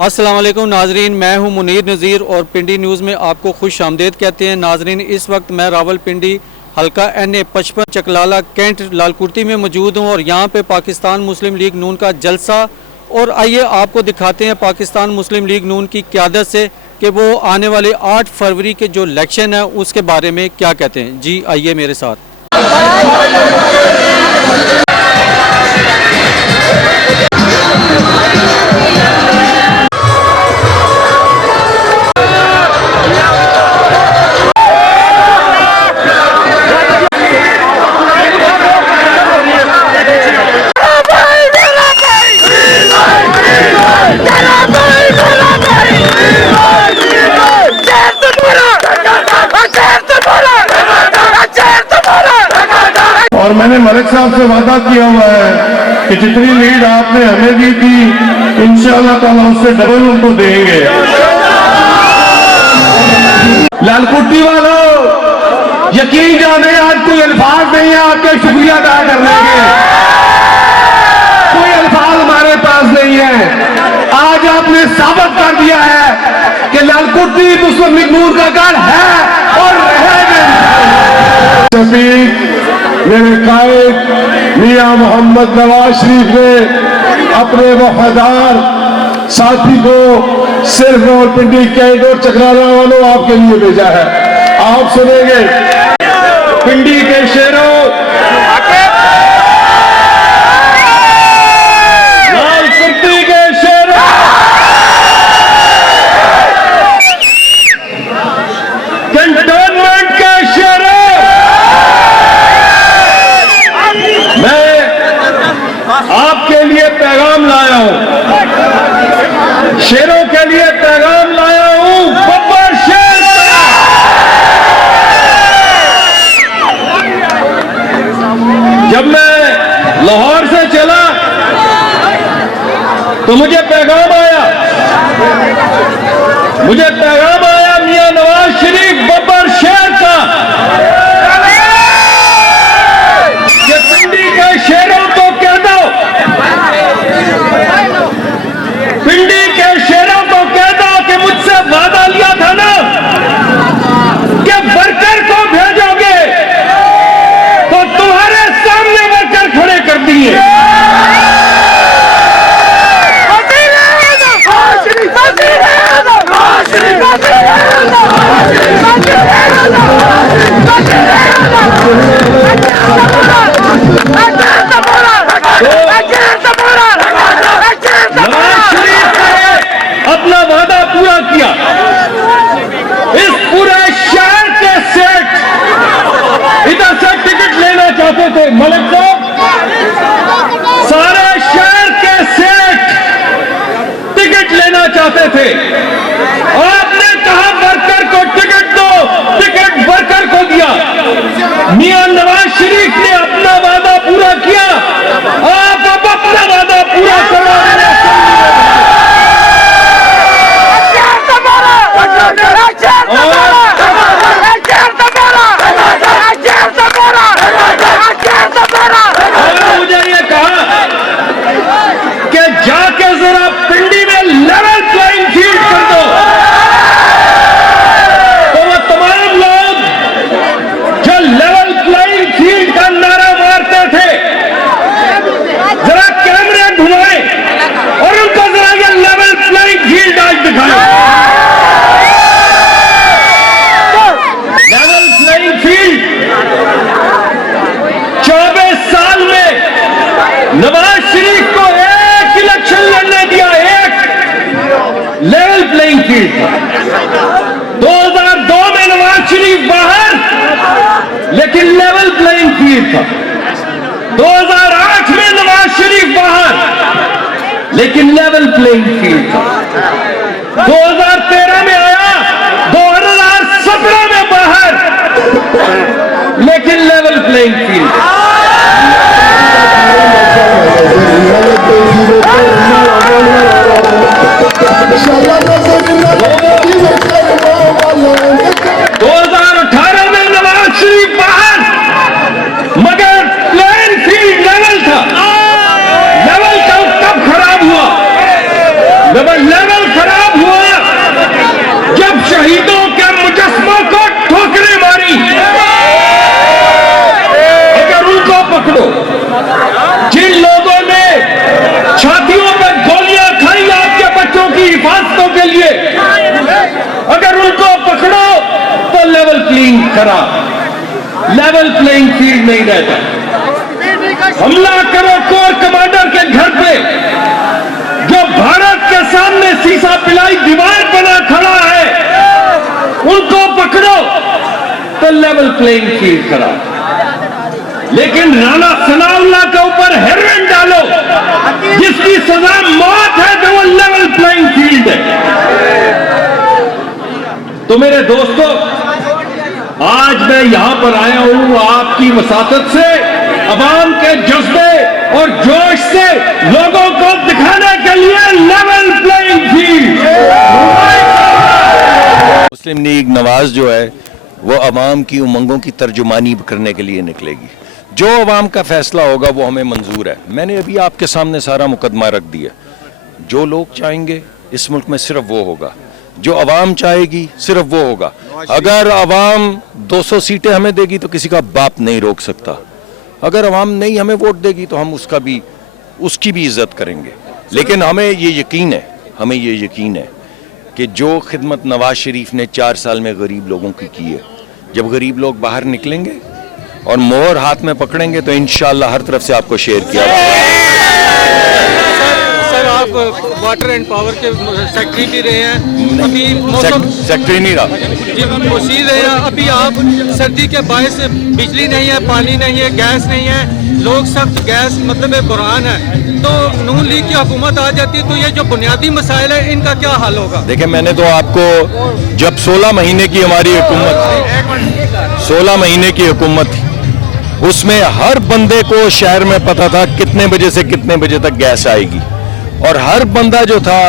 अस्सलाम वालेकुम नाजरीन, मैं हूं मुनीर नज़ीर और पिंडी न्यूज़ में आपको खुश आमदेद कहते हैं। नाजरीन, इस वक्त मैं रावलपिंडी हल्का NA 55 चकलाला कैंट लालकुर्ती में मौजूद हूं और यहां पे पाकिस्तान मुस्लिम लीग नून का जलसा। और आइए आपको दिखाते हैं पाकिस्तान मुस्लिम लीग नून की क़यादत से कि वो आने वाले 8 फरवरी के जो इलेक्शन है उसके बारे में क्या कहते हैं। जी आइए मेरे साथ। और मैंने मलिक साहब से वादा किया हुआ है कि जितनी लीड आपने हमें दी थी इंशाअल्लाह ताला उससे डबल उनको देंगे। लालकुट्टी वालों, यकीन जाने आज कोई अल्फाज नहीं है आपके शुक्रिया अदा करने के, कोई अल्फाज हमारे पास नहीं है। आज आपने साबित कर दिया है कि लालकुट्टी मुस्लिम लीग नून का गढ़ है और रहेगा। मेरे कायद मियां मोहम्मद नवाज शरीफ ने अपने वफादार साथी को सिर्फ रावलपिंडी कैंट और चकराला वालों आपके लिए भेजा है। आप सुनेंगे पिंडी के शेरों, लालकुर्ती के शेरों, कंटोनमेंट के शेरों, आपके लिए पैगाम लाया हूं, शेरों के लिए पैगाम लाया हूं। बब्बर शेर, जब मैं लाहौर से चला तो मुझे पैगाम आया मियां नवाज शरीफ बब्बर शेर का कि पिंडी के शेरों को कह दो, पिंडी के शेरों को कह दो कि मुझसे वादा लिया था ना कि वर्कर को भेजोगे तो तुम्हारे सामने वर्कर खड़े कर दिए। अपना वादा पूरा किया। इस पूरे शहर के सेठ इधर से टिकट लेना चाहते थे मलिक साहब, सारे शहर के सेठ टिकट लेना चाहते थे। आपने कहा वर्कर को टिकट दो, टिकट वर्कर को दिया। मियां नवाज शरीफ ने अपना वादा पूरा किया, आप अब अपना वादा पूरा करो। मुझे ये कहा कि जाके जरा पिंडी में लेवल प्लेइंग फील्ड कर दो, तो वो तमाम लोग जो लेवल प्लेइंग फील्ड का नारा मारते थे जरा कैमरे घुमाए और उनको जरा ये लेवल प्लेइंग फील्ड आज दिखाए। लेवल प्लेइंग फील्ड 24 साल में नवाज शरीफ को एक इलेक्शन लड़ने दिया, एक लेवल प्लेइंग फील्ड था। 2002 में नवाज शरीफ बाहर, लेकिन लेवल प्लेइंग फील्ड था। 2008 में नवाज शरीफ बाहर, लेकिन लेवल प्लेइंग फील्ड था। 2013 में आया, 2017 में बाहर, लेकिन लेवल प्लेइंग फील्ड। में नवाज शरीफ बाहर, मगर प्लेन फील्ड लेवल था। लेवल कब खराब हुआ? जब लेवल खराब, लेवल प्लेइंग फील्ड नहीं रहता। हमला करो कोर कमांडर के घर पे जो भारत के सामने शीशा पिलाई दीवार बना खड़ा है, उनको पकड़ो तो लेवल प्लेइंग फील्ड खराब। लेकिन राणा सनाउल्लाह के ऊपर हेरोइन डालो जिसकी सजा मौत है, तो वो लेवल प्लेइंग फील्ड है। तो मेरे दोस्तों, आज मैं यहां पर आया हूं आपकी वसातत से, अवाम के जज्बे और जोश से लोगों को दिखाने के लिए लेवल प्लेइंग फील्ड। मुस्लिम लीग नवाज जो है वो अवाम की उमंगों की तर्जुमानी करने के लिए निकलेगी। जो अवाम का फैसला होगा वो हमें मंजूर है। मैंने अभी आपके सामने सारा मुकदमा रख दिया। जो लोग चाहेंगे इस मुल्क में सिर्फ वो होगा, जो अवाम चाहेगी सिर्फ वो होगा। अगर अवाम 200 सीटें हमें देगी तो किसी का बाप नहीं रोक सकता। अगर अवाम नहीं हमें वोट देगी तो हम उसकी भी इज्जत करेंगे। लेकिन हमें ये यकीन है कि जो खिदमत नवाज शरीफ ने 4 साल में गरीब लोगों की है, जब गरीब लोग बाहर निकलेंगे और मोहर हाथ में पकड़ेंगे तो इंशाअल्लाह हर तरफ से आपको शेयर किया सर, आप वाटर एंड पावर के सेक्रेटरी भी रहे हैं, अभी सेक्रेटरी नहीं रहा जी मुशीर रहे हैं। अभी आप सर्दी के बायस बिजली नहीं है, पानी नहीं है, गैस नहीं है, लोग सब गैस मतलब बुरहान है। तो नून लीग की हुकूमत आ जाती है तो ये जो बुनियादी मसाइल है इनका क्या हाल होगा? देखिए, मैंने तो आपको जब 16 महीने की हमारी हुकूमत थी, 16 महीने की हुकूमत थी, उसमें हर बंदे को शहर में पता था कितने बजे से कितने बजे तक गैस आएगी, और हर बंदा जो था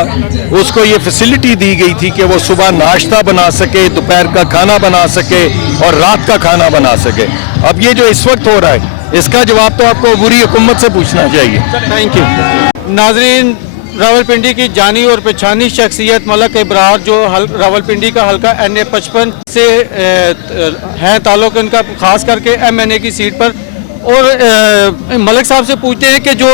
उसको ये फैसिलिटी दी गई थी कि वो सुबह नाश्ता बना सके, दोपहर का खाना बना सके और रात का खाना बना सके। अब ये जो इस वक्त हो रहा है इसका जवाब तो आपको बुरी हुकूमत से पूछना चाहिए। Thank you. नाजरीन, रावलपिंडी की जानी और पहचानी शख्सियत मलक इब्रार जो रावलपिंडी का हल्का NA 55 से है ताल्लुक इनका, खास करके MNA की सीट पर। और मलिक साहब से पूछते हैं कि जो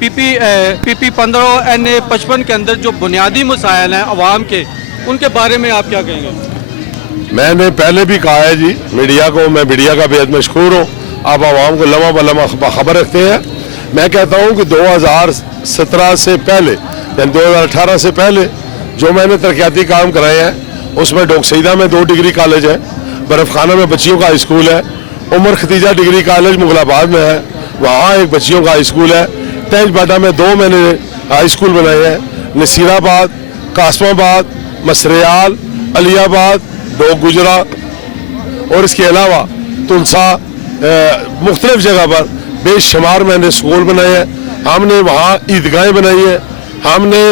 PP 15 और NA 55 के अंदर जो बुनियादी मसाइल हैं अवाम के, उनके बारे में आप क्या कहेंगे? मैंने पहले भी कहा है जी मीडिया को, मैं मीडिया का बेहद मशहूर हूँ, आप आवाम को लम्हा बलम्हा खबर रखते हैं। मैं कहता हूँ कि 2017 से पहले यानी 2018 से पहले जो मैंने तरक्याती काम कराए हैं उसमें डोकसीदा में 2 डिग्री कॉलेज है, बर्फ़खाना में बच्चियों का स्कूल है, उमर खतीजा डिग्री कॉलेज मुगलाबाद में है, वहाँ एक बच्चियों का स्कूल है, तेजबाटा में 2 मैंने हाई स्कूल बनाए हैं, नसीराबाद, कासमाबाद, मसरियाल, अलियाबाद, डोक गुजरा और इसके अलावा तुलसा मुख्तलिफ जगह पर बेशुमार मैंने स्कूल बनाए हैं। हमने वहाँ ईदगाहें बनाई हैं, हमने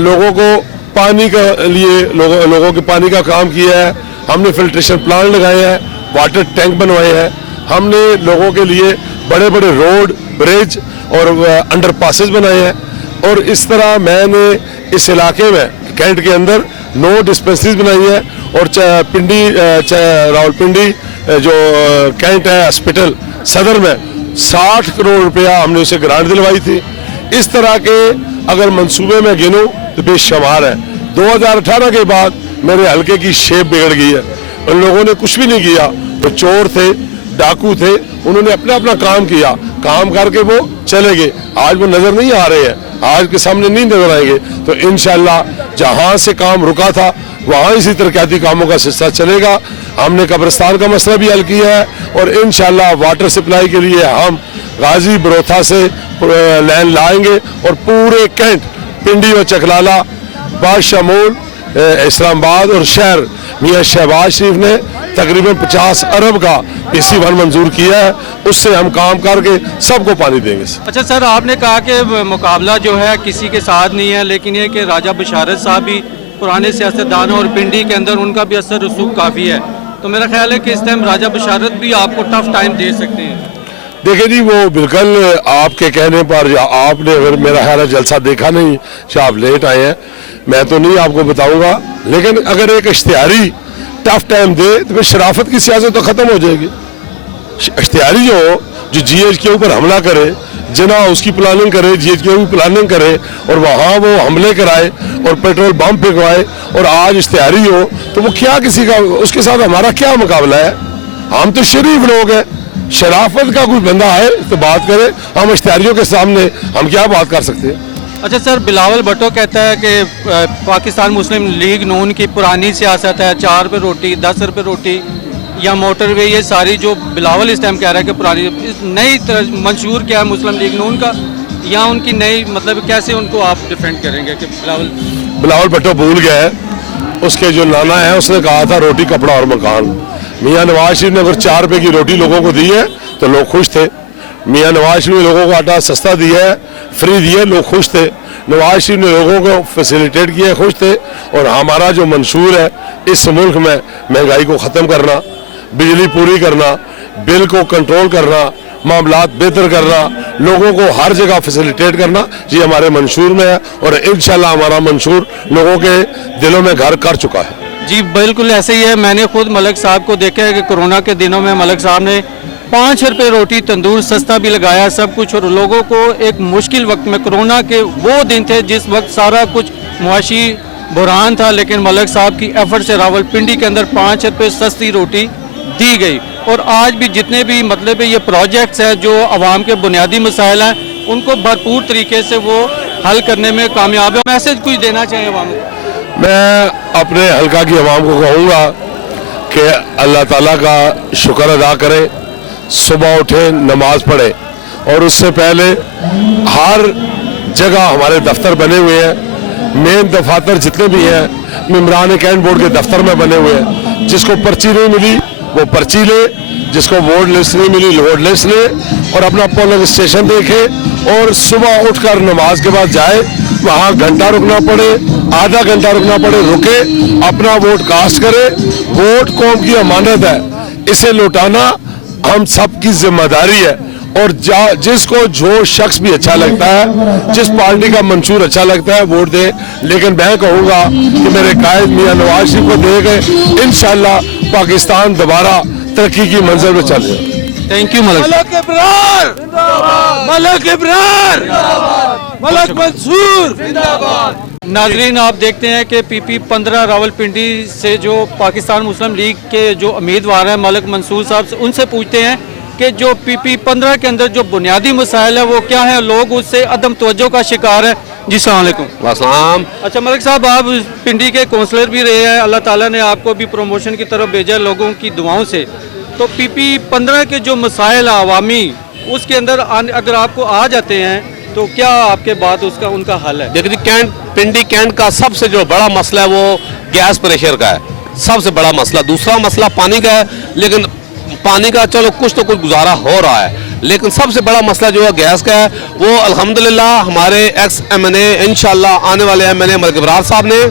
लोगों को पानी का लिए लोगों के पानी का काम किया है, हमने फिल्ट्रेशन प्लांट लगाए हैं, वाटर टैंक बनवाए हैं, हमने लोगों के लिए बड़े बड़े रोड, ब्रिज और अंडरपासेस बनाए हैं। और इस तरह मैंने इस इलाके में कैंट के अंदर 9 डिस्पेंसरीज बनाई है और रावलपिंडी जो कैंट है हॉस्पिटल सदर में 60 करोड़ रुपया हमने उसे ग्रांट दिलवाई थी। इस तरह के अगर मंसूबे में गिनूं तो बेशुमार है। 2018 के बाद मेरे हल्के की शेप बिगड़ गई है। उन लोगों ने कुछ भी नहीं किया, तो चोर थे, डाकू थे, उन्होंने अपना काम किया, काम करके वो चले गए। आज वो नजर नहीं आ रहे हैं, आज के सामने नहीं नजर आएंगे। तो इंशाल्लाह जहां से काम रुका था वहां इसी तरक्याती कामों का सिलसिला चलेगा। हमने कब्रिस्तान का मसला भी हल किया है और इंशाल्लाह वाटर सप्लाई के लिए हम गाजी बरोथा से लाइन लाएंगे और पूरे कैंट, पिंडी और चकलाला, बाशमूल इस्लामाबाद और शहर मियाँ शहबाज शरीफ ने तकरीबन 50 अरब का PC1 मंजूर किया है, उससे हम काम करके सबको पानी देंगे। अच्छा सर, आपने कहा कि मुकाबला जो है किसी के साथ नहीं है, लेकिन ये कि राजा बशारत साहब भी पुराने सियासतदान और पिंडी के अंदर उनका भी असर रसूख काफ़ी है, तो मेरा ख्याल है कि इस टाइम राजा बशारत भी आपको टफ टाइम दे सकते हैं। देखिए जी, वो बिल्कुल आपके कहने पर, आपने अगर मेरा ख्याल है जलसा देखा नहीं, आप लेट आए हैं, मैं तो नहीं आपको बताऊंगा, लेकिन अगर एक इश्तिहारी टफ टाइम दे तो फिर शराफत की सियासत तो ख़त्म हो जाएगी। इश्तिहारी जो GH के ऊपर हमला करे जना उसकी प्लानिंग करे, GHQ की प्लानिंग करे और वहाँ वो हमले कराए और पेट्रोल बम फेंकवाए और आज इश्तिहारी हो, तो वो क्या किसी का, उसके साथ हमारा क्या मुकाबला है? हम तो शरीफ लोग हैं, शराफत का कोई बंदा है तो बात करे, हम इश्तिहारियों के सामने हम क्या बात कर सकते हैं? अच्छा सर, बिलावल भुट्टो कहता है कि पाकिस्तान मुस्लिम लीग नून की पुरानी सियासत है, 4 रुपये रोटी, 10 रुपये रोटी या मोटरवे, ये सारी जो बिलावल इस टाइम कह रहा है कि पुरानी, नई मंशूर क्या है मुस्लिम लीग नून का या उनकी नई, मतलब कैसे उनको आप डिफेंड करेंगे कि बिलावल भुट्टो भूल गया है, उसके जो नाना है उसने कहा था रोटी कपड़ा और मकान। मियाँ नवाज शरीफ ने अगर 4 रुपये की रोटी लोगों को दी है तो लोग खुश थे। मियाँ नवाज शरीफ ने लोगों को आटा सस्ता दिया है, फ्री दिए, लोग खुश थे। नवाज शरीफ ने लोगों को फैसिलिटेट किया, खुश थे। और हमारा जो मंशूर है इस मुल्क में महंगाई को ख़त्म करना, बिजली पूरी करना, बिल को कंट्रोल करना, मामलात बेहतर करना, लोगों को हर जगह फैसिलिटेट करना, ये हमारे मंशूर में है और इंशाल्लाह हमारा मंशूर लोगों के दिलों में घर कर चुका है। जी बिल्कुल ऐसे ही है। मैंने खुद मलिक साहब को देखा है कि कोरोना के दिनों में मलिक साहब ने 5 रुपये रोटी तंदूर सस्ता भी लगाया, सब कुछ, और लोगों को एक मुश्किल वक्त में, कोरोना के वो दिन थे जिस वक्त सारा कुछ मुआशी बुरहान था, लेकिन मलिक साहब की एफर्ट से रावलपिंडी के अंदर 5 रुपये सस्ती रोटी दी गई। और आज भी जितने भी मतलब ये प्रोजेक्ट्स हैं जो आवाम के बुनियादी मसाइल हैं उनको भरपूर तरीके से वो हल करने में कामयाब है। मैसेज कुछ देना चाहिए आवाम को? मैं अपने हल्का की आवाम को कहूँगा कि अल्लाह ताला का शुक्र अदा करें, सुबह उठे, नमाज पढ़े, और उससे पहले हर जगह हमारे दफ्तर बने हुए हैं, मेन दफातर जितने भी हैं मेम्बरान कैंट बोर्ड के दफ्तर में बने हुए हैं। जिसको पर्ची नहीं मिली वो पर्ची ले, जिसको वोट लिस्ट नहीं मिली वोट लिस्ट ले, और अपना पोलिंग स्टेशन देखे और सुबह उठकर नमाज के बाद जाए, वहाँ घंटा रुकना पड़े, आधा घंटा रुकना पड़े, रुके, अपना वोट कास्ट करे। वोट कौम की अमानत है, इसे लौटाना हम सब की जिम्मेदारी है। और जिसको जो शख्स भी अच्छा लगता है, जिस पार्टी का मंशूर अच्छा लगता है, वोट दे। लेकिन मैं कहूँगा कि मेरे कायद मियाँ नवाज शरीफ को दे गए, इंशाल्लाह पाकिस्तान दोबारा तरक्की की मंजिल पर चल जाए। Thank you Malik. मलक इब्रार, मलक इब्रार, मलक मंसूर। नाजरीन, आप देखते हैं कि PP 15 रावलपिंडी से जो पाकिस्तान मुस्लिम लीग के जो उम्मीदवार हैं मलिक मंसूर साहब से, उनसे पूछते हैं कि जो PP 15 के अंदर जो बुनियादी मसाइल है वो क्या है, लोग उससे अदम तवज्जो का शिकार है। जी अस्सलाम वालेकुम। अस्सलाम। अच्छा मलिक साहब, आप पिंडी के काउंसलर भी रहे हैं, अल्लाह ताला ने आपको भी प्रमोशन की तरफ भेजा लोगों की दुआओं से। तो PP 15 के जो मसाइल अवामी, उसके अंदर अगर आपको आ जाते हैं तो क्या आपके बात उसका उनका हल है? देखिए कैंट, पिंडी कैंट का सबसे जो बड़ा मसला है वो गैस प्रेशर का है, सबसे बड़ा मसला। दूसरा मसला पानी का है, लेकिन पानी का चलो कुछ तो कुछ गुजारा हो रहा है, लेकिन सबसे बड़ा मसला जो है गैस का है। वो अल्हम्दुलिल्लाह हमारे एक्स MNA, इंशाल्लाह आने वाले MNA मलिक इब्रार साहब ने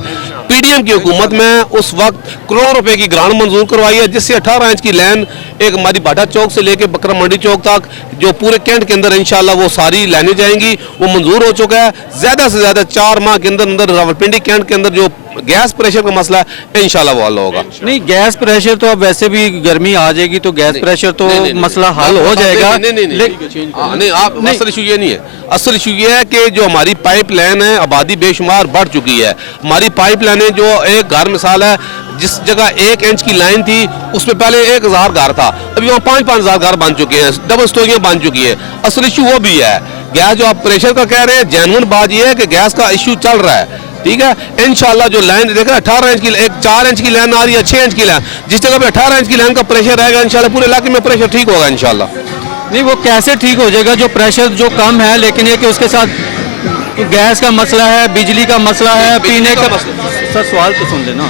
PDM की हुकूमत में उस वक्त करोड़ रुपए की ग्रांट मंजूर करवाई है, जिससे 18 इंच की लाइन एक हमारी बाटा चौक से लेके बकरा मंडी चौक तक जो पूरे कैंट के अंदर इंशाल्लाह वो सारी लाइनें जाएंगी, वो मंजूर हो चुका है। ज़्यादा से ज़्यादा 4 माह के अंदर अंदर रावलपिंडी कैंट के अंदर जो गैस प्रेशर का मसला है इंशाल्लाह वो हल होगा। नहीं, गैस प्रेशर तो अब वैसे भी गर्मी आ जाएगी तो गैस प्रेशर तो मसला हल हो जाएगा। नहीं, आप असल इशू ये नहीं है। असल इशू ये है कि जो हमारी पाइप लाइन है, आबादी बेशुमार बढ़ चुकी है। हमारी पाइप लाइनें जो एक घर मिसाल है, जिस जगह 1 इंच की लाइन थी उसमें पहले 1000 घर था, अभी वहाँ 5-5 हजार घर बन चुके हैं, डबल स्टोरियाँ बन चुकी है। असल इशू वो भी है। गैस जो आप प्रेशर का कह रहे हैं, जेन्युइन बात ये है कि गैस का इशू चल रहा है, ठीक है। इंशाल्लाह जो लाइन देख रहे हैं 18 इंच की, एक 4 इंच की लाइन आ रही है, 6 इंच की लाइन, जिस जगह पे 18 इंच की लाइन का प्रेशर रहेगा इंशाल्लाह पूरे इलाके में प्रेशर ठीक होगा इंशाल्लाह। नहीं, वो कैसे ठीक हो जाएगा जो प्रेशर जो कम है, लेकिन ये कि उसके साथ गैस का मसला है, बिजली का मसला है, पीने का सर सवाल तो सुन लेना,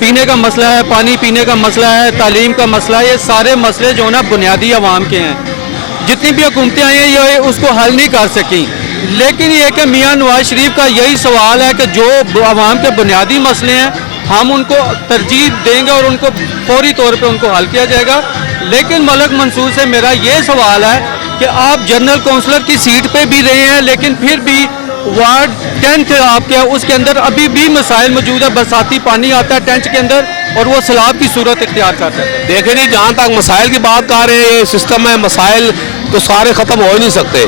पीने का मसला है, पानी पीने का मसला है, तालीम का मसला है। ये सारे मसले जो ना बुनियादी आवाम के हैं। जितनी भी हुकूमतें आई हैं ये उसको हल नहीं कर सकी, लेकिन ये कि मियाँ नवाज शरीफ का यही सवाल है कि जो आवाम के बुनियादी मसले हैं हम उनको तरजीह देंगे और उनको फौरी तौर पे उनको हल किया जाएगा। लेकिन मलिक मंसूर से मेरा ये सवाल है कि आप जनरल काउंसलर की सीट पे भी रहे हैं, लेकिन फिर भी वार्ड 10 आपके, उसके अंदर अभी भी मसाइल मौजूद है। बरसाती पानी आता है टेंच के अंदर और वो सैलाब की सूरत इख्तियार करता है। देखें जी, जहाँ तक मसाइल की बात कर रहे हैं, ये सिस्टम है, मसाइल तो सारे ख़त्म हो ही नहीं सकते।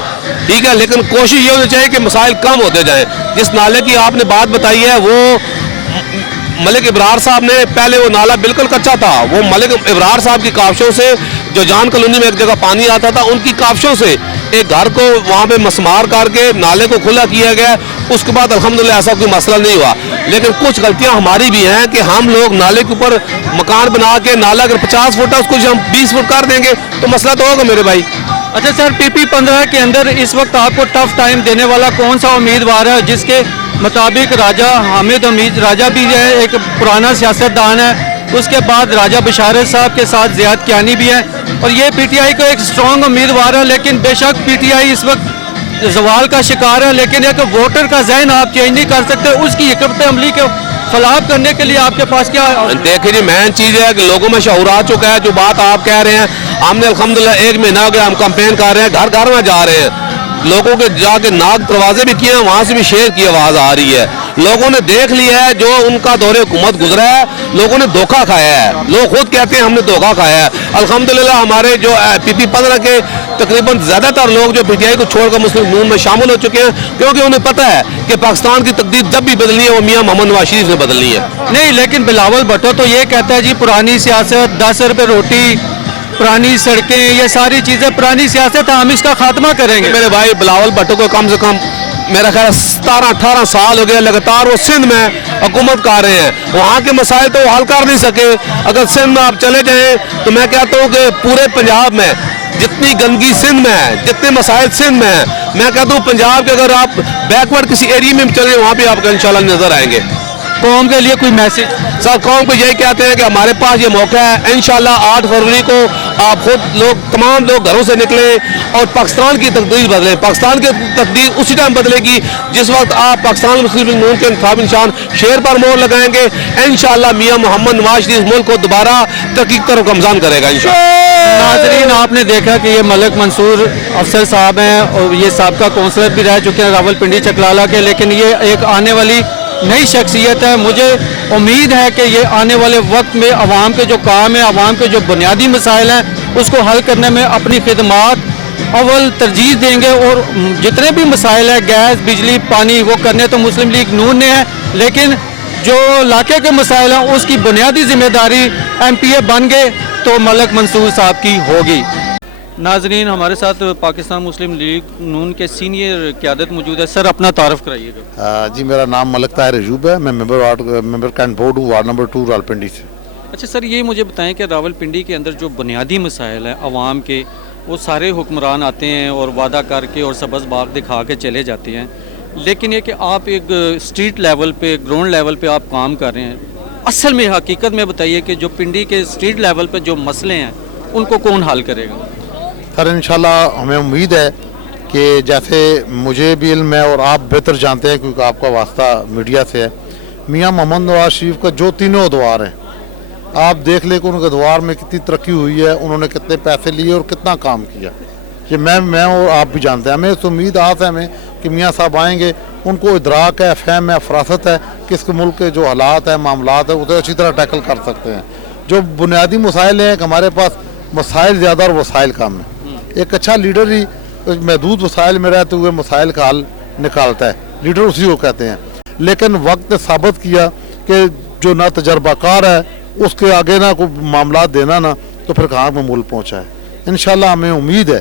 ٹھیک ہے, لیکن کوشش یہ ہونی چاہیے کہ مسائل کم ہوتے جائیں. جس نالے کی آپ نے بات بتائی ہے وہ ملک ابرار صاحب نے, پہلے وہ نالا بالکل کچا تھا, وہ ملک ابرار صاحب کی کاوشوں سے, جو جان کالونی میں ایک جگہ پانی آتا تھا, ان کی کاوشوں سے ایک گھر کو وہاں پہ مسمار کر کے نالے کو کھلا کیا گیا. اس کے بعد الحمدللہ ایسا کوئی مسئلہ نہیں ہوا. لیکن کچھ غلطیاں ہماری بھی ہیں کہ ہم لوگ نالے کے اوپر مکان بنا کے, نالا اگر 50 فٹ ہے اس کو ہم 20 فٹ کر دیں گے تو مسئلہ تو ہوگا میرے بھائی. اچھا سر, PP-15 کے اندر اس وقت آپ کو ٹف ٹائم دینے والا کون سا امیدوار ہے, جس کے مطابق راجہ حامد امید راجہ بھی ہے, ایک پرانا سیاستدان ہے, اس کے بعد راجہ بشارت صاحب کے ساتھ زیاد کیانی بھی ہے, اور یہ PTI کا ایک سٹرونگ امیدوار ہے. لیکن بے شک PTI اس وقت زوال کا شکار ہے, لیکن ایک ووٹر کا ذہن آپ چینج نہیں کر سکتے. اس کی حکمت عملی کے خلاف کرنے کے لیے آپ کے پاس کیا دیکھیں جی, مین چیز ہے کہ لوگوں میں شعور آ چکا ہے. جو بات آپ کہہ رہے ہیں, ہم نے الحمدللہ 1 مہینہ ہو گیا ہم کمپین کر رہے ہیں, گھر گھر میں جا رہے ہیں, لوگوں کے جا کے ناک دروازے بھی کیے ہیں, وہاں سے بھی شیر کی آواز آ رہی ہے. لوگوں نے دیکھ لیا ہے جو ان کا دور حکومت گزرا ہے, لوگوں نے دھوکہ کھایا ہے. لوگ خود کہتے ہیں ہم نے دھوکہ کھایا ہے. الحمدللہ ہمارے جو PP-15 کے تقریباً زیادہ تر لوگ جو PTI کو چھوڑ کر مسلم نون میں شامل ہو چکے ہیں, کیونکہ انہیں پتہ ہے کہ پاکستان کی تقدیر جب بھی بدلنی ہے وہ میاں محمد نواز شریف نے بدلنی ہے. نہیں, لیکن بلاول بھٹو تو یہ کہتا ہے جی پرانی سیاست, 10 روپے روٹی, پرانی سڑکیں, یہ ساری چیزیں پرانی سیاست ہے, ہم اس کا خاتمہ کریں گے. میرے بھائی بلاول بھٹو کو کم سے کم میرا خیال 17-18 سال ہو گئے لگاتار وہ سندھ میں حکومت کر رہے ہیں. وہاں کے مسائل تو وہ حل کر نہیں سکے. اگر سندھ میں آپ چلے جائیں تو میں کہتا ہوں کہ پورے پنجاب میں جتنی گندگی سندھ میں ہے, جتنے مسائل سندھ میں ہیں, میں کہتا ہوں پنجاب کے اگر آپ بیکورڈ کسی ایریا میں چلے وہاں پہ آپ کو انشاءاللہ نظر آئیں گے. قوم کے لیے کوئی میسج سر, قوم کو یہی کہتے ہیں کہ ہمارے پاس یہ موقع ہے, انشاءاللہ 8 فروری کو آپ خود لوگ, تمام لوگ گھروں سے نکلیں اور پاکستان کی تقدیر بدلیں. پاکستان کی تقدیر اسی ٹائم بدلے گی جس وقت آپ پاکستان مسلم نون کے انتخابی نشان شیر پر مہر لگائیں گے. انشاءاللہ میاں محمد نواز شریف ملک کو دوبارہ ترقی کی طرف گامزن کرے گا انشاءاللہ. ناظرین, آپ نے دیکھا کہ یہ ملک منصور افسر صاحب ہیں اور یہ سابقہ کونسلر بھی رہ چکے ہیں راولپنڈی چکلالہ کے, لیکن یہ ایک آنے والی نئی شخصیت ہے. مجھے امید ہے کہ یہ آنے والے وقت میں عوام کے جو کام ہیں, عوام کے جو بنیادی مسائل ہیں, اس کو حل کرنے میں اپنی خدمات اول ترجیح دیں گے. اور جتنے بھی مسائل ہیں, گیس, بجلی, پانی, وہ کرنے تو مسلم لیگ نون نے ہیں, لیکن جو علاقے کے مسائل ہیں اس کی بنیادی ذمہ داری MPA بن گئے تو ملک منصور صاحب کی ہوگی. ناظرین, ہمارے ساتھ پاکستان مسلم لیگ نون کے سینئر قیادت موجود ہے. سر, اپنا تعارف کرائیے گا. جی, میرا نام ملک طاہر ایوب ہے, میں ممبر کینٹ بورڈ ہوں, وارڈ نمبر 2 راولپنڈی سے. اچھا سر, یہ مجھے بتائیں کہ راولپنڈی کے اندر جو بنیادی مسائل ہیں عوام کے, وہ سارے حکمران آتے ہیں اور وعدہ کر کے اور سبز باغ دکھا کے چلے جاتے ہیں, لیکن یہ کہ آپ ایک اسٹریٹ لیول پہ, گراؤنڈ لیول پہ آپ کام کر رہے ہیں, اصل میں حقیقت میں بتائیے کہ جو پنڈی کے اسٹریٹ لیول پہ جو مسئلے ہیں ان کو کون حل کرے گا؟ سر, انشاءاللہ ہمیں امید ہے کہ جیسے مجھے بھی علم ہے اور آپ بہتر جانتے ہیں کیونکہ آپ کا واسطہ میڈیا سے ہے, میاں محمد نواز شریف کا جو تینوں ادوار ہیں, آپ دیکھ لیں کہ ان کے ادوار میں کتنی ترقی ہوئی ہے, انہوں نے کتنے پیسے لیے اور کتنا کام کیا. یہ میں اور آپ بھی جانتے ہیں. ہمیں اس امید آس ہے ہمیں کہ میاں صاحب آئیں گے, ان کو ادراک ہے, فہم ہے, فراست ہے کہ اس کے ملک کے جو حالات ہیں, معاملات ہیں, اسے اچھی طرح ٹیکل کر سکتے ہیں. جو بنیادی مسائل ہیں کہ ہمارے پاس مسائل زیادہ اور وسائل کم ہیں. ایک اچھا لیڈر ہی محدود وسائل میں رہتے ہوئے مسائل کا حل نکالتا ہے, لیڈر اسی کو کہتے ہیں. لیکن وقت نے ثابت کیا کہ جو نہ تجربہ کار ہے اس کے آگے نہ کوئی معاملات دینا نا, تو پھر کہاں پہ ملک پہنچا ہے. انشاءاللہ ہمیں امید ہے,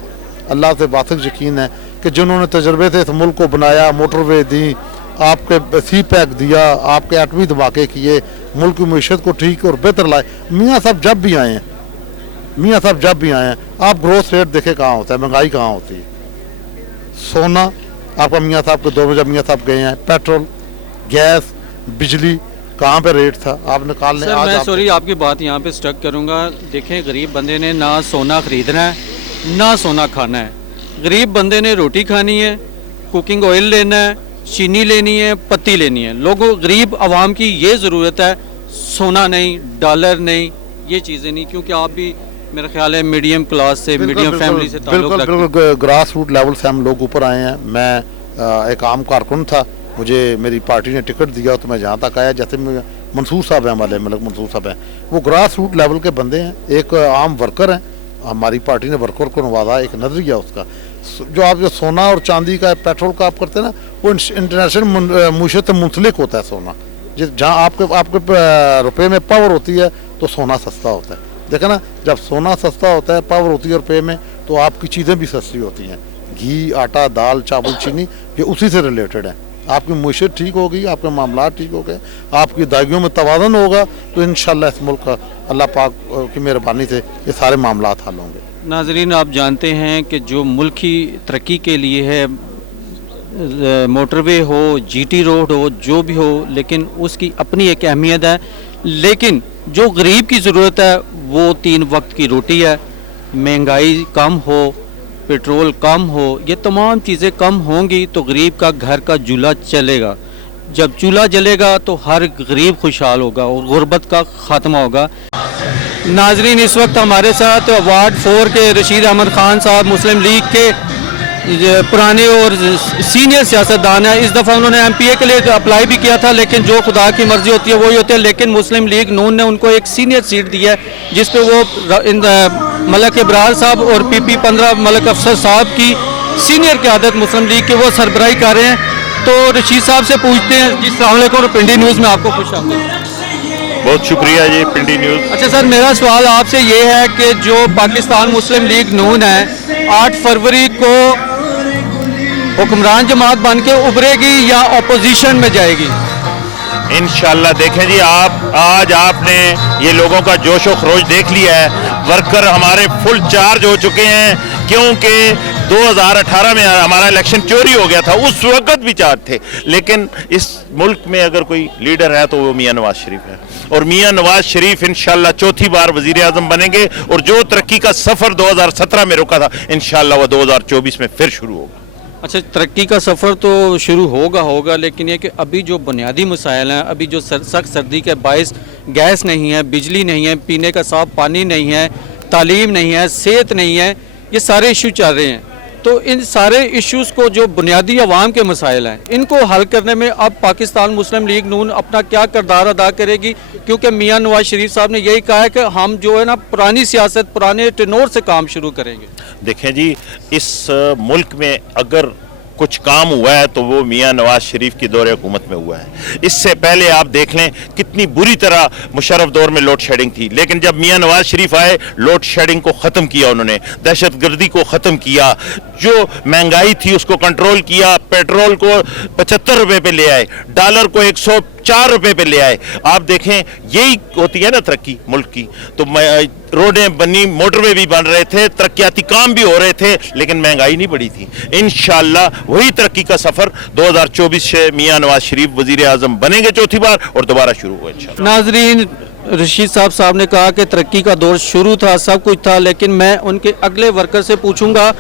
اللہ سے واثق یقین ہے کہ جنہوں نے تجربے سے اس ملک کو بنایا, موٹر وے دی, آپ کے سی پیک دیا, آپ کے ایٹمی دھماکے کیے, ملک کی معیشت کو ٹھیک اور بہتر لائے. میاں صاحب جب بھی آئے ہیں, آپ گروتھ ریٹ دیکھیں کہاں ہوتا ہے, مہنگائی کہاں ہوتی ہے. سونا آپ کا میاں صاحب کے دور میں جب میاں صاحب گئے ہیں, پیٹرول, گیس, بجلی کہاں پہ ریٹ تھا, آپ نکال لیں. سر, میں سوری آپ کی بات یہاں پہ سٹک کروں گا. دیکھیں, غریب بندے نے نہ سونا خریدنا ہے نہ سونا کھانا ہے. غریب بندے نے روٹی کھانی ہے, کوکنگ آئل لینا ہے, چینی لینی ہے, پتی لینی ہے. لوگوں, غریب عوام کی یہ ضرورت ہے, سونا نہیں, ڈالر نہیں, یہ چیزیں نہیں. کیونکہ آپ بھی میرا خیال ہے میڈیم کلاس سے, میڈیم فیملی سے تعلق رکھتے ہیں. بالکل گراس روٹ لیول سے ہم لوگ اوپر آئے ہیں. میں ایک عام کارکن تھا, مجھے میری پارٹی نے ٹکٹ دیا تو میں جہاں تک آیا. جیسے منصور صاحب ہیں, ہمارے ملک منصور صاحب ہیں, وہ گراس روٹ لیول کے بندے ہیں, ایک عام ورکر ہیں, हमारी पार्टी ने वर्कर को नवाजा, एक नजरिया उसका। जो आप जो सोना और चांदी का पेट्रोल का आप करते हैं ना, वो इंटरनेशनल मुशीयत से मुंसलिक होता है सोना। जहाँ आपके रुपए में पावर होती है तो सोना सस्ता होता है। देखा ना, जब सोना सस्ता होता है, पावर होती है रुपए में, तो आपकी चीज़ें भी सस्ती होती हैं। घी, आटा, दाल, चावल, चीनी, ये उसी से रिलेटेड है। आपकी मुशीयत ठीक होगी, आपके मामला ठीक हो गए, आपकी दागियों में तवाज़ुन होगा, तो इंशाल्लाह इस मुल्क का अल्लाह पाक की मेहरबानी से ये सारे मामला हल होंगे। नाजरीन, आप जानते हैं कि जो मुल्क की तरक्की के लिए है, मोटरवे हो, जीटी रोड हो, जो भी हो, लेकिन उसकी अपनी एक अहमियत है। लेकिन जो गरीब की ज़रूरत है वो 3 वक्त की रोटी है। महंगाई कम हो, पेट्रोल कम हो, ये तमाम चीज़ें कम होंगी तो गरीब का घर का चूल्हा चलेगा। जब चूल्हा जलेगा तो हर गरीब खुशहाल होगा और गुर्बत का ख़ात्मा होगा। नाजरीन, इस वक्त हमारे साथ वार्ड 4 के रशीद अहमद ख़ान साहब मुस्लिम लीग के पुराने और सीनियर सियासतदान हैं। इस दफ़ा उन्होंने MPA के लिए अप्लाई भी किया था, लेकिन जो खुदा की मर्ज़ी होती है वही होती है। लेकिन मुस्लिम लीग नून ने उनको एक सीनियर सीट दी है, जिस पे वो मलक इब्रार साहब और PP 15 मलक अफसर साहब की सीनियर क़यादत मुस्लिम लीग के वो सरबराही कर रहे हैं। तो रशीद साहब से पूछते हैं। जी, अस्सलाम वालेकुम, पिंडी न्यूज़ में आपको खुशामदीद। बहुत शुक्रिया जी, पिंडी न्यूज़। अच्छा सर, मेरा सवाल आपसे ये है कि जो पाकिस्तान मुस्लिम लीग नून है, 8 फरवरी को हुक्मरान जमात बन के उभरेगी या अपोजिशन में जाएगी? इंशाल्लाह देखें जी, आज आपने ये लोगों का जोश व खरोश देख लिया है। वर्कर हमारे फुल चार्ज हो चुके हैं, क्योंकि 2018 में हमारा इलेक्शन चोरी हो गया था, उस वक्त भी चार्ज थे। लेकिन इस मुल्क में अगर कोई लीडर है तो वो मियां नवाज शरीफ है, और मियां नवाज शरीफ इंशाल्लाह चौथी बार वजीर आज़म बनेंगे। और जो तरक्की का सफ़र 2017 में रुका था, इंशाल्लाह वो 2024 में फिर शुरू होगा। अच्छा, तरक्की का सफ़र तो शुरू होगा, लेकिन ये कि अभी जो बुनियादी मसाइल हैं, अभी जो सख्त सर्दी के बायस गैस नहीं है, बिजली नहीं है, पीने का साफ पानी नहीं है, तालीम नहीं है, सेहत नहीं है, ये सारे इशू चल रहे हैं। तो इन सारे इश्यूज़ को, जो बुनियादी अवाम के मसाइल हैं, इनको हल करने में अब पाकिस्तान मुस्लिम लीग नून अपना क्या किरदार अदा करेगी? क्योंकि मियां नवाज शरीफ साहब ने यही कहा है कि हम जो है ना, पुरानी सियासत, पुराने टेनोर से काम शुरू करेंगे। देखें जी, इस मुल्क में अगर कुछ काम हुआ है तो वो मियां नवाज शरीफ की दौरे हुकूमत में हुआ है। इससे पहले आप देख लें कितनी बुरी तरह मुशर्रफ दौर में लोड शेडिंग थी, लेकिन जब मियां नवाज शरीफ आए, लोड शेडिंग को ख़त्म किया उन्होंने, दहशतगर्दी को ख़त्म किया, जो महंगाई थी उसको कंट्रोल किया, पेट्रोल को 75 रुपये पे ले आए, डॉलर को 104 रुपये पे ले आए। आप देखें, यही होती है ना तरक्की मुल्क की। तो रोडें बनी, मोटरवे भी बन रहे थे, तरक्याती काम भी हो रहे थे, लेकिन महंगाई नहीं बढ़ी थी। इंशाल्लाह वही तरक्की का सफ़र 2024 से मियां नवाज शरीफ वजीर आज़म बनेंगे चौथी बार, और दोबारा शुरू हुआ इंशाल्लाह। नाजरीन, रशीद साहब ने कहा कि तरक्की का दौर शुरू था, सब कुछ था, लेकिन मैं उनके अगले वर्कर से पूछूंगा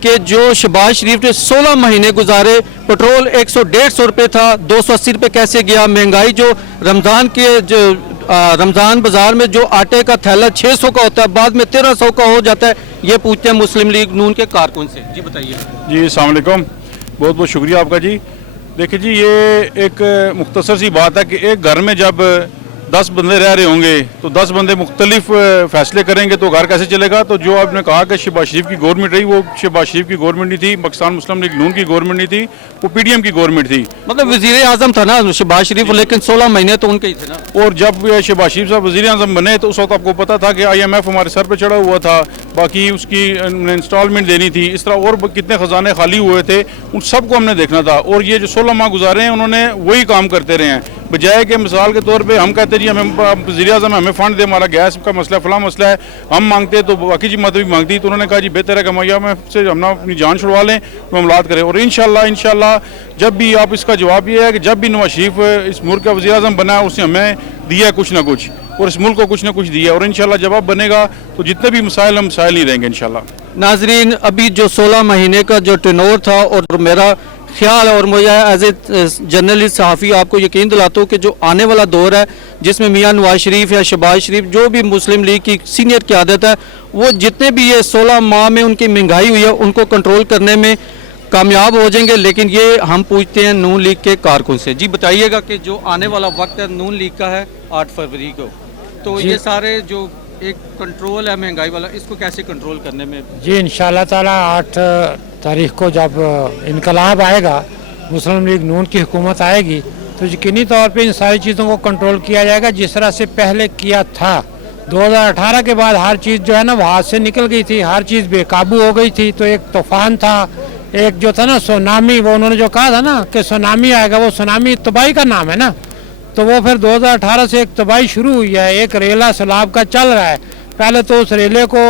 कि जो शहबाज शरीफ ने 16 महीने गुजारे, पेट्रोल 100-150 रुपये था, 280 रुपये कैसे गया? महंगाई जो रमज़ान बाज़ार में जो आटे का थैला 600 का होता है, बाद में 1300 का हो जाता है, ये पूछते हैं मुस्लिम लीग नून के कारकुन से। जी बताइए। जी, अस्सलाम वालेकुम, बहुत बहुत शुक्रिया आपका जी। देखिए जी, ये एक मुख्तसर सी बात है कि एक घर में जब 10 बंदे रह रहे होंगे तो 10 बंदे मुख्तलिफ फैसले करेंगे तो घर कैसे चलेगा? तो जो आपने कहा कि शहबाज शरीफ की गवर्नमेंट रही, वो शहबाज शरीफ की गवर्नमेंट नहीं थी, पाकिस्तान मुस्लिम लीग नून की गवर्नमेंट नहीं थी, वो PDM की गवर्नमेंट थी। मतलब वजीर आज़म था ना शहबाज शरीफ, लेकिन 16 महीने तो उनके ही थे ना। और जब शहबाज शरीफ साहब वजीर आज़म बने तो उस वक्त आपको पता था कि IMF हमारे सर पे चढ़ा हुआ था, बाकी उसकी इंस्टॉलमेंट देनी थी, इस तरह और कितने ख़जाने खाली हुए थे, उन सबको हमने देखना था। और ये जो 16 माह गुजारे हैं, उन्होंने वही काम करते रहे हैं, बजाय कि मिसाल के तौर पे हम कहते जी हमें वज़ीर आज़म हमें फ़ंड दे, हमारा गैस का मसला फलां मसला है, हम मांगते तो बाकी जी मदद भी मांगती, तो उन्होंने कहा जी बेहतर है कि हम से हम अपनी जान छुड़वा लें, मामलात करें। और इंशाल्लाह जब भी आप इसका जवाब ये है कि जब भी नवाज शरीफ इस मुल्क का वज़ीर आज़म बना है, उसने हमें दिया है कुछ ना कुछ, और इस मुल्क को कुछ ना कुछ दिया है, और इंशाल्लाह जब आप बनेगा तो जितने भी मसाइल हम मसाइल नहीं रहेंगे इंशाल्लाह। नाजरीन, अभी जो 16 महीने का जो टेनोर था, और मेरा ख्याल है, और मुझे एज ए जर्नलिस्ट सहाफ़ी आपको यकीन दिलाता हूँ कि जो आने वाला दौर है, जिसमें मियां नवाज शरीफ या शहबाज शरीफ, जो भी मुस्लिम लीग की सीनियर क़यादत है, वो जितने भी ये 16 माह में उनकी महंगाई हुई है, उनको कंट्रोल करने में कामयाब हो जाएंगे। लेकिन ये हम पूछते हैं नून लीग के कारकुन से। जी बताइएगा कि जो आने वाला वक्त है नून लीग का है 8 फरवरी को, तो ये सारे जो एक कंट्रोल है महंगाई वाला, इसको कैसे कंट्रोल करने में? जी इंशाल्लाह ताला 8 तारीख को जब इनकलाब आएगा, मुस्लिम लीग नून की हुकूमत आएगी, तो यकीनी तौर पे इन सारी चीज़ों को कंट्रोल किया जाएगा जिस तरह से पहले किया था। 2018 के बाद हर चीज़ जो है ना वो हाथ से निकल गई थी, हर चीज़ बेकाबू हो गई थी। तो एक तूफान था, एक जो था ना सुनामी, वो उन्होंने जो कहा था ना कि सुनामी आएगा, वो सुनामी तबाही का नाम है ना। तो वो फिर 2018 से एक तबाही शुरू हुई है, एक रेला सैलाब का चल रहा है। पहले तो उस रेले को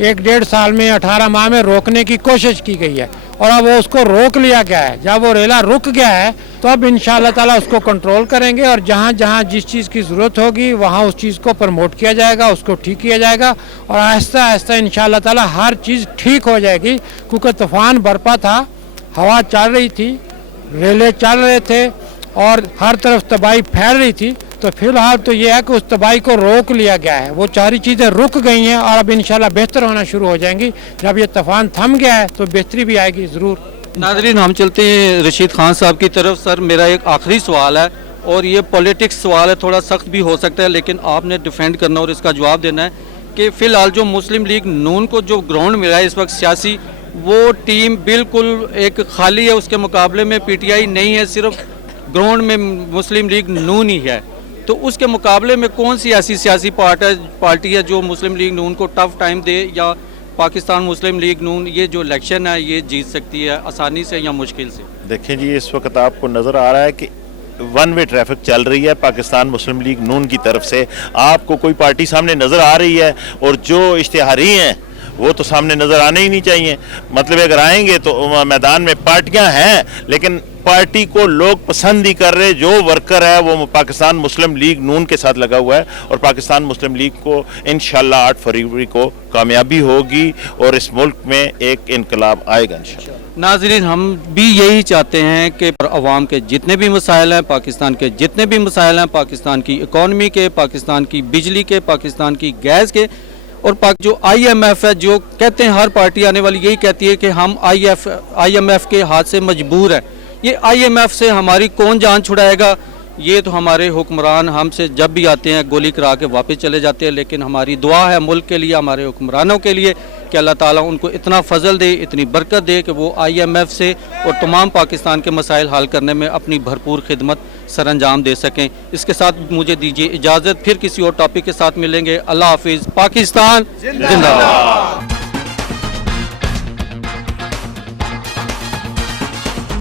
1-1.5 साल में 18 माह में रोकने की कोशिश की गई है और अब वो उसको रोक लिया गया है। जब वो रेला रुक गया है तो अब इंशाल्लाह ताला उसको कंट्रोल करेंगे और जहाँ जहाँ जिस चीज़ की ज़रूरत होगी वहाँ उस चीज़ को प्रमोट किया जाएगा, उसको ठीक किया जाएगा और आहिस्ता आहिस्ता इंशाल्लाह ताला हर चीज़ ठीक हो जाएगी। क्योंकि तूफ़ान बरपा था, हवा चल रही थी, रेले चल रहे थे और हर तरफ तबाही फैल रही थी। तो फिलहाल तो ये है कि उस तबाही को रोक लिया गया है, वो सारी चीज़ें रुक गई हैं और अब इंशाल्लाह बेहतर होना शुरू हो जाएंगी। जब ये तूफान थम गया है तो बेहतरी भी आएगी ज़रूर। नाज़रीन, हम चलते हैं रशीद खान साहब की तरफ। सर, मेरा एक आखिरी सवाल है और ये पॉलिटिक्स सवाल है, थोड़ा सख्त भी हो सकता है, लेकिन आपने डिफेंड करना और इसका जवाब देना है कि फ़िलहाल जो मुस्लिम लीग नून को जो ग्राउंड मिला है इस वक्त सियासी, वो टीम बिल्कुल एक खाली है, उसके मुकाबले में PTI नहीं है, सिर्फ ग्राउंड में मुस्लिम लीग नून ही है। तो उसके मुकाबले में कौन सी ऐसी सियासी पार्टी है जो मुस्लिम लीग नून को टफ टाइम दे, या पाकिस्तान मुस्लिम लीग नून ये जो इलेक्शन है ये जीत सकती है आसानी से या मुश्किल से? देखें जी, इस वक्त आपको नज़र आ रहा है कि वन वे ट्रैफिक चल रही है पाकिस्तान मुस्लिम लीग नून की तरफ से। आपको कोई पार्टी सामने नज़र आ रही है और जो इश्तिहारी हैं वो तो सामने नज़र आने ही नहीं चाहिए। मतलब अगर आएंगे तो मैदान में पार्टियां हैं, लेकिन पार्टी को लोग पसंद ही कर रहे, जो वर्कर है वो पाकिस्तान मुस्लिम लीग नून के साथ लगा हुआ है और पाकिस्तान मुस्लिम लीग को इंशाल्लाह 8 फरवरी को कामयाबी होगी और इस मुल्क में एक इनकलाब आएगा इंशाल्लाह। नाज़रीन, हम भी यही चाहते हैं कि अवाम के जितने भी मसाइल हैं, पाकिस्तान के जितने भी मसाइल हैं, पाकिस्तान की इकॉनमी के, पाकिस्तान की बिजली के, पाकिस्तान की गैस के, और जो IMF है, जो कहते हैं हर पार्टी आने वाली यही कहती है कि हम IMF के हाथ से मजबूर है। ये IMF से हमारी कौन जान छुड़ाएगा? ये तो हमारे हुक्मरान हमसे जब भी आते हैं गोली करा के वापस चले जाते हैं। लेकिन हमारी दुआ है मुल्क के लिए, हमारे हुक्मरानों के लिए कि अल्लाह ताला उनको इतना फजल दे, इतनी बरकत दे कि वो IMF से और तमाम पाकिस्तान के मसाइल हल करने में अपनी भरपूर खिदमत सरअंजाम दे सकें। इसके साथ मुझे दीजिए इजाज़त, फिर किसी और टॉपिक के साथ मिलेंगे। अल्लाह हाफिज़। पाकिस्तान जिंदाबाद।